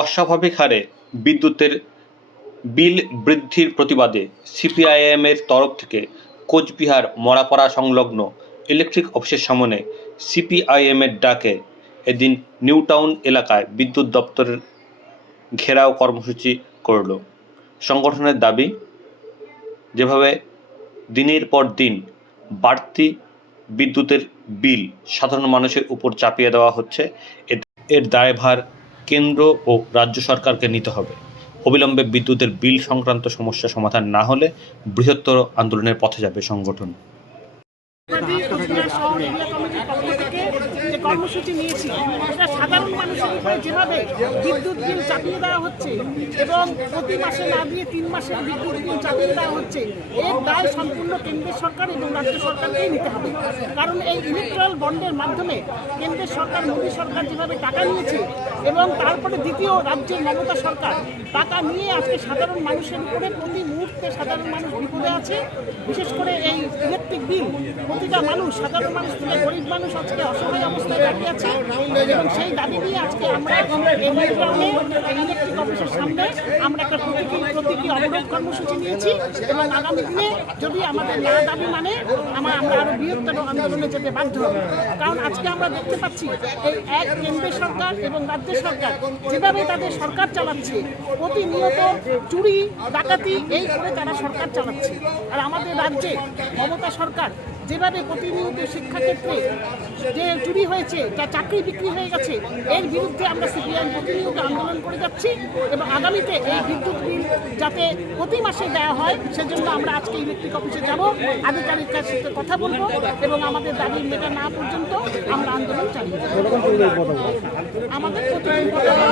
অস্বাভাবিক হারে বিদ্যুতের বিল বৃদ্ধির প্রতিবাদে সিপিআইএমের তরফ থেকে কোচবিহার মরাপাড়া সংলগ্ন ইলেকট্রিক অফিসের সামনে সিপিআইএমের ডাকে এদিন নিউ টাউন এলাকায় বিদ্যুৎ দপ্তরের ঘেরাও কর্মসূচি করল। সংগঠনের দাবি, যেভাবে দিনের পর দিন বাড়তি বিদ্যুতের বিল সাধারণ মানুষের উপর চাপিয়ে দেওয়া হচ্ছে, এর দায়ভার কেন্দ্র ও রাজ্য সরকারকে নিতে হবে। অবিলম্বে বিদ্যুতের বিল সংক্রান্ত সমস্যা সমাধান না হলে বৃহত্তর আন্দোলনের পথে যাবে সংগঠন। কর্মসূচি নিয়েছি সাধারণ মানুষের উপরে যেভাবে বিদ্যুৎ বিল দেওয়া হচ্ছে এবং প্রতি মাসে না দিয়ে তিন বিদ্যুৎ বিল দেওয়া হচ্ছে দায় সম্পূর্ণ সরকার এবং রাজ্য সরকারকেই নিতে হবে। কারণ এই ইলেকট্রাল বন্ডের মাধ্যমে কেন্দ্রের সরকার, মোদী সরকার যেভাবে টাকা নিয়েছে এবং তারপরে দ্বিতীয় রাজ্যের মমতা সরকার টাকা নিয়ে আজকে সাধারণ মানুষের উপরে প্রতি মুহূর্তে সাধারণ মানুষ বিপদে আছে, বিশেষ করে এই ইলেকট্রিক বিল প্রতিটা মানুষ, সাধারণ মানুষ থেকে গরিব মানুষ আজকে অসহায় অবস্থায় দাঁড়িয়ে আছে এবং সেই দাবি নিয়ে আজকে আমরা ইলেকট্রিক অফিসের সামনে আমরা একটা প্রতীকী প্রতীকী অবরোধ কর্মসূচি নিয়েছি এবং আগামী দিনে যদি আমাদের না দাবি মানে আমরা আমরা আরও বৃহত্তর আন্দোলনে যেতে বাধ্য হব। কারণ আজকে আমরা দেখতে পাচ্ছি এই এক কেন্দ্রের সরকার এবং রাজ্য সরকার যেভাবে তাদের সরকার চালাচ্ছে, প্রতিনিয়ত চুরি, ডাকাতি, এই করে তারা সরকার চালাচ্ছে। আর আমাদের রাজ্যে মমতা সরকার যেভাবে প্রতিনিয়ত শিক্ষাক্ষেত্রে যে চুরি হয়েছে যা চাকরি বিক্রি হয়ে গেছে এর বিরুদ্ধে আমরা সিপিআইএম প্রতিনিয়ত আন্দোলন করে যাচ্ছি এবং আগামীতে এই বিদ্যুৎ বিল যাতে প্রতি মাসে দেওয়া হয় সেজন্য আমরা আজকে ইলেকট্রিক অফিসে যাব আধিকারিকের সাথে কথা বলব এবং আমাদের দাবি মেটা না পর্যন্ত আমরা আন্দোলন চালিয়ে যাব। আমাদের প্রতিদিন পতাকা